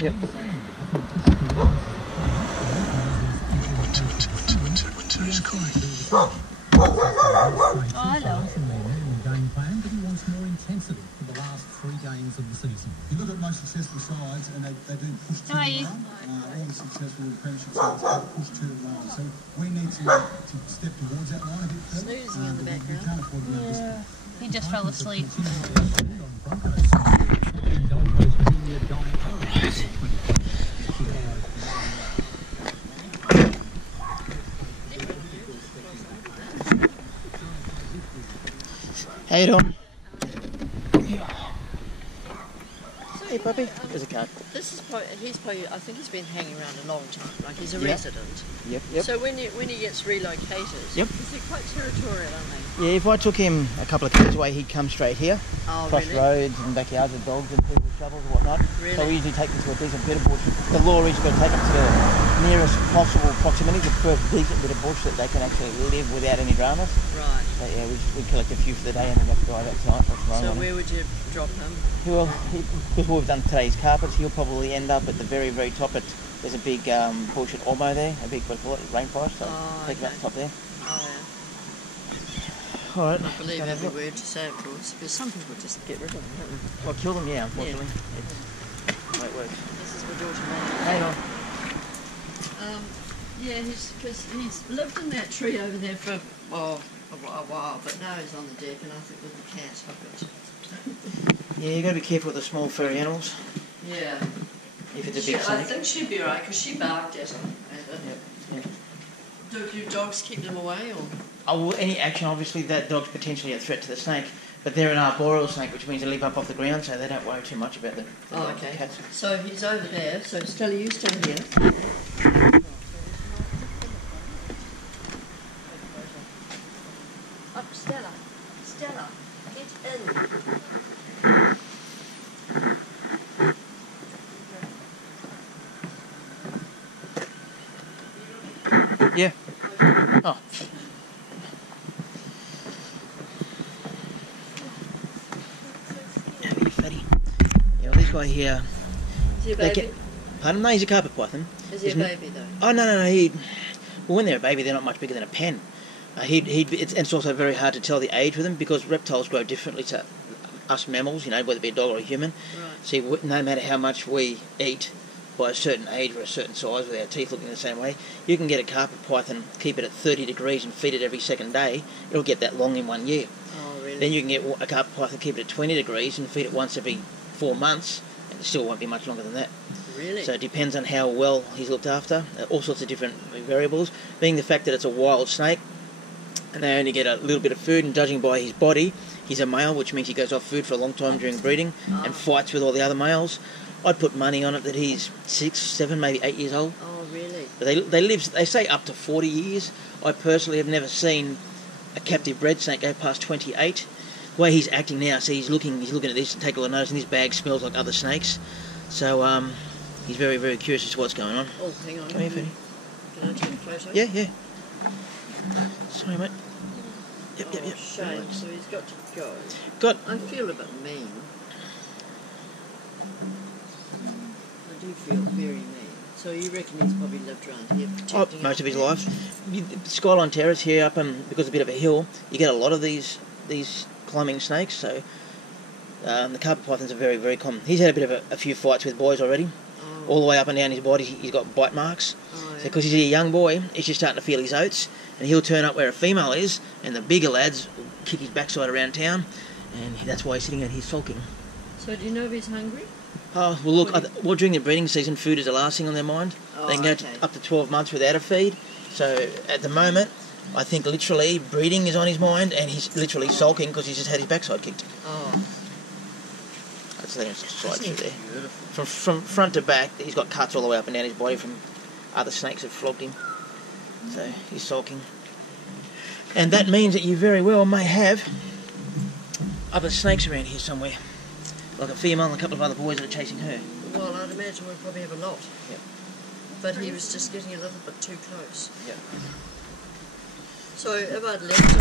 Yep. Oh, hello. Game plan, but he wants more intensity for the last 3 games of the season. You look at most successful sides, and they do push to the line. All the successful premiership sides push to the line. So we need to step towards that line a bit further. Snoozing in the background. We can't afford to go this. He just fell asleep. How you doing? Hey puppy, there's a cat. This is probably, I think he's been hanging around a long time, like he's a resident. Yep. So when he gets relocated, because they're quite territorial, aren't they? Yeah, if I took him a couple of k's away, he'd come straight here. Oh, across roads and backyards with dogs and people with shovels and whatnot. Really? So we usually take them to a decent bit of bush. The law is you've got to take them to the nearest possible proximity, the first decent bit of bush that they can actually live without any dramas. Right. So yeah, we collect a few for the day and then we have to drive out tonight for tomorrow morning. So where would you drop him? Well, because we've done today's carpets, he'll probably end up at the very, very top. There's a big bush at Ormo there, a big, what do you call it, rainforest, so take him out the top there. Oh, yeah. Alright. I believe every word you say, of course, because some people just get rid of them, don't they? Well, kill them, yeah, unfortunately. Yeah. It's the way it works. This is my daughter, Molly. Hang on. Yeah, because he's lived in that tree over there for, well, a while, but now he's on the deck, and I think with the cat, Yeah, you got to be careful with the small furry animals. Yeah. If it's a big snake. I think she'd be alright, because she barked at him. Yep. Do your dogs keep them away, or? Oh, well, any action, obviously, that dog's potentially a threat to the snake. But they're an arboreal snake, which means they leap up off the ground, so they don't worry too much about the okay. cats. So he's over there, so Stella, you stay here. Up, Stella. Stella, get in. Yeah. Oh. Fatty. Yeah, well, this guy here. Is he a baby? Pardon? No, he's a carpet python. Is he a baby, though? Oh, no. Well, when they're a baby, they're not much bigger than a pen. It's also very hard to tell the age with them because reptiles grow differently to us mammals, you know, whether it be a dog or a human. Right. So no matter how much we eat, by a certain age or a certain size with our teeth looking the same way, you can get a carpet python, keep it at 30 degrees and feed it every second day, it'll get that long in 1 year. Oh, really? Then you can get a carpet python, keep it at 20 degrees and feed it once every 4 months, and it still won't be much longer than that. Really? So it depends on how well he's looked after, all sorts of different variables, being the fact that it's a wild snake, and they only get a little bit of food, and judging by his body, he's a male, which means he goes off food for a long time during breeding and fights with all the other males. I'd put money on it that he's 6, 7, maybe 8 years old. Oh, really? But they live, they say up to 40 years. I personally have never seen a captive bred snake go past 28. The way he's acting now, see, he's looking at this and take a lot of notice, and his bag smells like other snakes. So he's very, very curious as to what's going on. Oh, hang on. Come here, Fanny. Can I take a photo? Yeah. Sorry, mate. Yep. Shame. So he's got to go. I feel a bit mean. I do feel very mean. So you reckon he's probably lived around here protecting most of his life. Skyline Terrace here up because a bit of a hill, you get a lot of these climbing snakes, so the carpet pythons are very, very common. He's had a bit of a few fights with boys already. All the way up and down his body he's got bite marks. So because he's a young boy, he's just starting to feel his oats, and he'll turn up where a female is, and the bigger lads will kick his backside around town, and that's why he's sitting out here sulking. So do you know if he's hungry? Oh, well look, during the breeding season, food is the last thing on their mind. They can go up to 12 months without a feed. So at the moment, I think literally breeding is on his mind, and he's literally sulking because he's just had his backside kicked. Oh. That's the slide through there. From front to back, he's got cuts all the way up and down his body from other snakes have flogged him. So he's sulking. And that means that you very well may have other snakes around here somewhere. Like a female and a couple of other boys that are chasing her. Well, I'd imagine we probably have a lot. Yep. But he was just getting a little bit too close. Yep. So if I'd left him